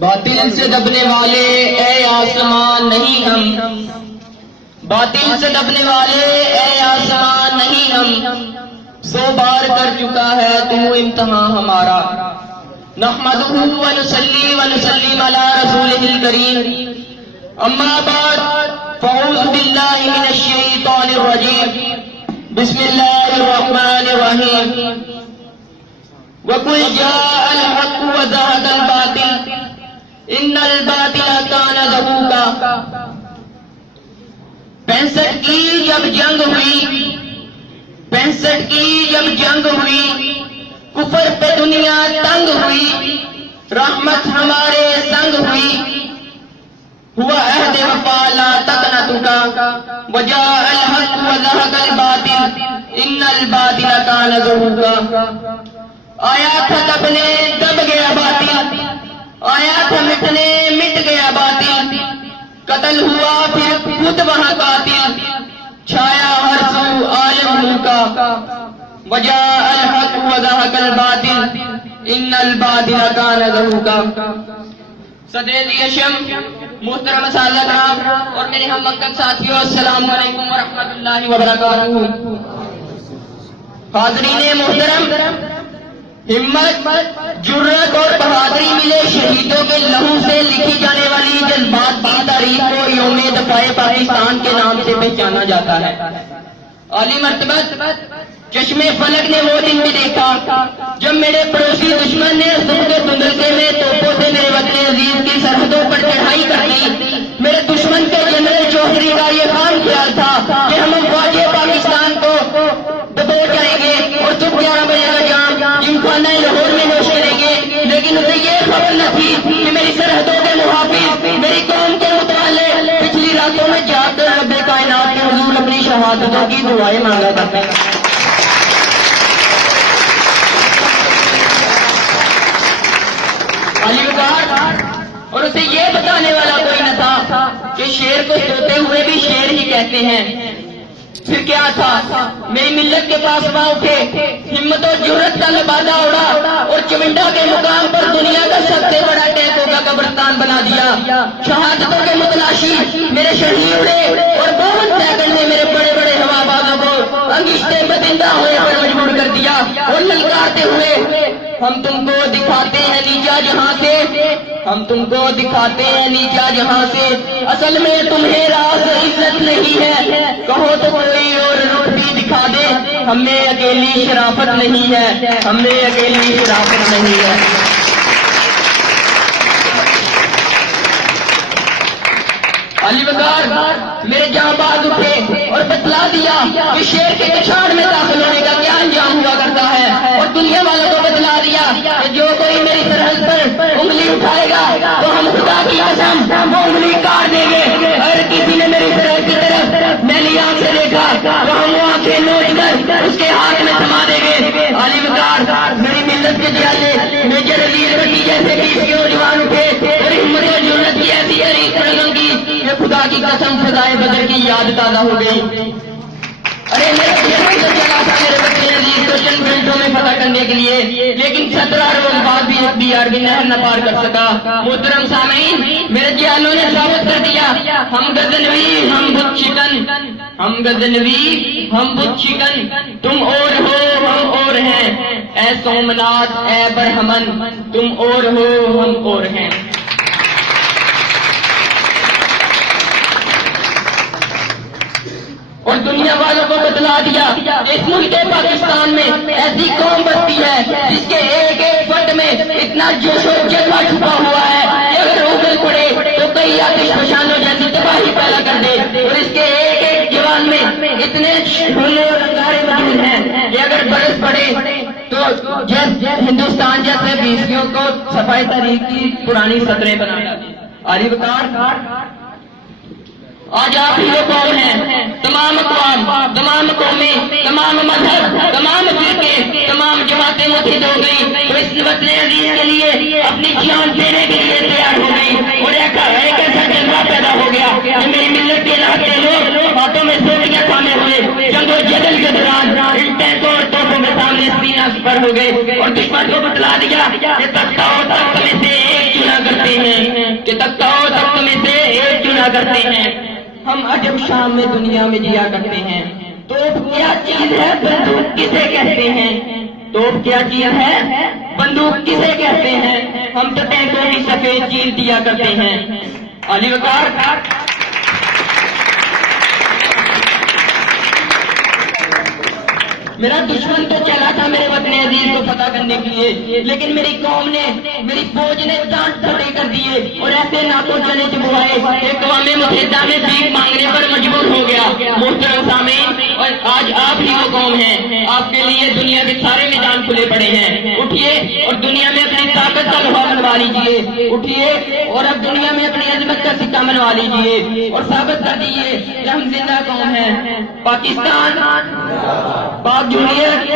باطل سے دبنے والے اے آسمان نہیں ہم، باطل سے دبنے والے اے آسمان نہیں ہم، 100 بار کر چکا ہے تو امتحان ہمارا۔ نحمدہ ونصلی ونسلم علی رسولہ الکریم، اما بعد فاعوذ باللہ من الشیطان الرجیم، بسم اللہ الرحمن الرحیم۔ وَقُلْ جَاءَ الْحَقُّ وَزَهَقَ الْبَاطِلُ إِنَّ الْبَاطِلَ كَانَ زَهُوقًا۔ 65 کی جب جنگ ہوئی، 65 کی جب جنگ ہوئی، کفر پہ دنیا تنگ ہوئی، رحمت ہمارے سنگ ہوئی، ہوا عہد وفا لا تقنطوا وجاء الحق وزهق الباطل ان الباطل كان زهوقا۔ آیا تھا دبنے دب گیا باطل، آیا تھا مٹنے مٹ گیا باطل، قتل ہوا پھر خود وہاں قاتل، چھایا ہر سو عالم کا، وجاء الحق وزهق الباطل ان الباطل كان زهوقا۔ صدر اشم، محترم سالہ کرام اور میرے ہم مکتب ساتھیوں، السلام علیکم ورحمۃ اللہ وبرکاتہ۔ حاضرین محترم، ہمت، جرأت اور بہادری ملے شہیدوں کے لہو سے لکھی جانے والی جذبات کی تاریخ کو یوم دفاع پاکستان کے نام سے پہچانا جاتا ہے۔ عالی مرتبہ چشم فلک نے وہ دن بھی دیکھا جب میرے پڑوسی دشمن نے صبح کے دھندلکے میں توپوں سے میرے وطن عزیز کی سرحدوں پر چڑھائی کر دی۔ میرے دشمن کے جنرل چوہدری کا یہ خام خیال تھا کہ ہم افواج پاکستان کو دبو جائیں گے اور صبح 11 بجے کا جام جمخانہ لاہور میں نوش کریں گے، لیکن اسے یہ خبر نہ تھی کہ میری سرحدوں کے محافظ میری قوم کے متعلق پچھلی راتوں میں جا کر رب کائنات کے حضور اپنی شہادتوں کی دعائیں مانگا کرتے ہیں۔ اور اسے یہ بتانے والا کوئی نہ تھا کہ شیر کو سوتے ہوئے بھی شیر ہی کہتے ہیں۔ پھر کیا تھا، میری ملت کے پاس وہاں اٹھے، ہمت و جرت کا لبادہ اڑا اور چمنڈا کے مقام پر دنیا کا سب سے بڑا ٹینکوں کا قبرستان بنا دیا۔ شہادتوں کے متلاشی میرے شہید اڑے اور 52 سیکنڈ میں میرے بڑے بڑے ہوا بازوں کو انگشتے بدندہ ہونے پر مجبور کر دیا اور للکارتے ہوئے، ہم تم کو دکھاتے ہیں نیچا جہاں سے، ہم تم کو دکھاتے ہیں نیچا جہاں سے، اصل میں تمہیں راز عزت نہیں ہے، کہو تو کوئی اور رخ بھی دکھا دے، ہم میں اکیلی شرافت نہیں ہے، ہم میں اکیلی شرافت نہیں ہے۔ علی وقار میرے جہاں باز اٹھے اور بتلا دیا کہ شیر کے کچھاڑ میں داخل ہونے کا کیا انجام ہوا کرتا ہے، اور دنیا والوں کو بتلا دیا کہ جو کوئی میری سرحد پر انگلی اٹھائے گا تو ہم خدا کی قسم وہ انگلی کاٹ دیں گے۔ اگر کسی نے میری سرحد کی طرف میلی آنکھ سے دیکھا تو ہم وہ آنکھیں نوچ کر اس کے ہاتھ میں تھما دیں گے۔ علی وقار میری ملت کے جیالے میجر عزیز بٹی جیسے 20 نوجوان اٹھے اور ہمت و جرأت کی ایسی حریص رنگوں کی کہ خدا کی قسم فضائے بدر کی یاد تازہ ہو گئی۔ ارے میرے بچے عزیز کو چند گھنٹوں میں فتح کرنے کے لیے، لیکن 17 روز بعد بھی ایک بھی عربی نہر نہ پار کر سکا۔ محترم سامعین، میرے جیالوں نے ثابت کر دیا ہم غزنوی ہم بت شکن، ہم غزنوی ہم بت شکن، تم اور ہو ہم اور ہیں، اے سومنات اے برہمن، تم اور ہو ہم اور ہیں۔ اور دنیا والوں کو بتلا دیا اس ملک پاکستان میں ایسی قوم بستی ہے جس کے ایک ایک فرد میں اتنا جوش و جذبہ چھپا ہوا ہے کہ اگر اگل پڑے تو کئی آتش فشانوں جیسی تباہی پیدا کر دے، اور اس کے ایک ایک جوان میں اتنے شعلے اور انگارے موجود ہیں کہ اگر برس پڑے تو ہندوستان جیسے بیسیوں کو صفائی تحریک کی پرانی سطریں بنا ڈالے۔ علی وقار آج آپ ہی کون ہیں؟ تمام اقوام، تمام قومیں، تمام مذہب، تمام فرقے، تمام جماعتیں متحد ہو گئی تو اس وطن عزیز کے لیے اپنی جان دینے کے لیے تیار ہو گئی، اور ایک ایسا جذبہ پیدا ہو گیا کہ میری ملت کے علاقے لوگ ہاتھوں میں سوٹیاں تھامے ہوئے جنگ و جدل کے دوران ان ٹینکوں پر ہو گئے اور دشمن کو بتلا دیا کہ تختہ و تخت میں سے ایک چنا کرتے ہیں، کہ تختہ و تخت میں سے ایک چنا کرتے ہیں۔ ہم عجب شام میں دنیا میں جیا کرتے ہیں۔ توپ کیا چیز ہے، بندوق کسے کہتے ہیں؟ توپ کیا چیز ہے، بندوق کسے کہتے ہیں؟ ہم تو ٹینکوں کی سفید چیز دیا کرتے ہیں۔ علی وقار میرا دشمن تو چلا تھا میرے وطن عزیز کو فتح کرنے کے لیے، لیکن میری قوم نے، میری فوج نے ڈانٹ کھڑے کر دیے اور ایسے ناکوں چنے چبوائے کہ اقوام متحدہ میں بھیک مانگنے پر مجبور ہو گیا۔ محترم سامعین، اور آج آپ ہی وہ قوم ہیں، آپ کے لیے دنیا کے سارے میدان کھلے پڑے ہیں۔ اٹھیے اور دنیا میں اپنی طاقت کا لوہا منوا لیجیے، اٹھیے اور اب دنیا میں اپنی عظمت کا سکہ منوا لیجیے اور ثابت کر دیجیے کہ ہم زندہ قوم ہیں۔ پاکستان، پاک جمہوریت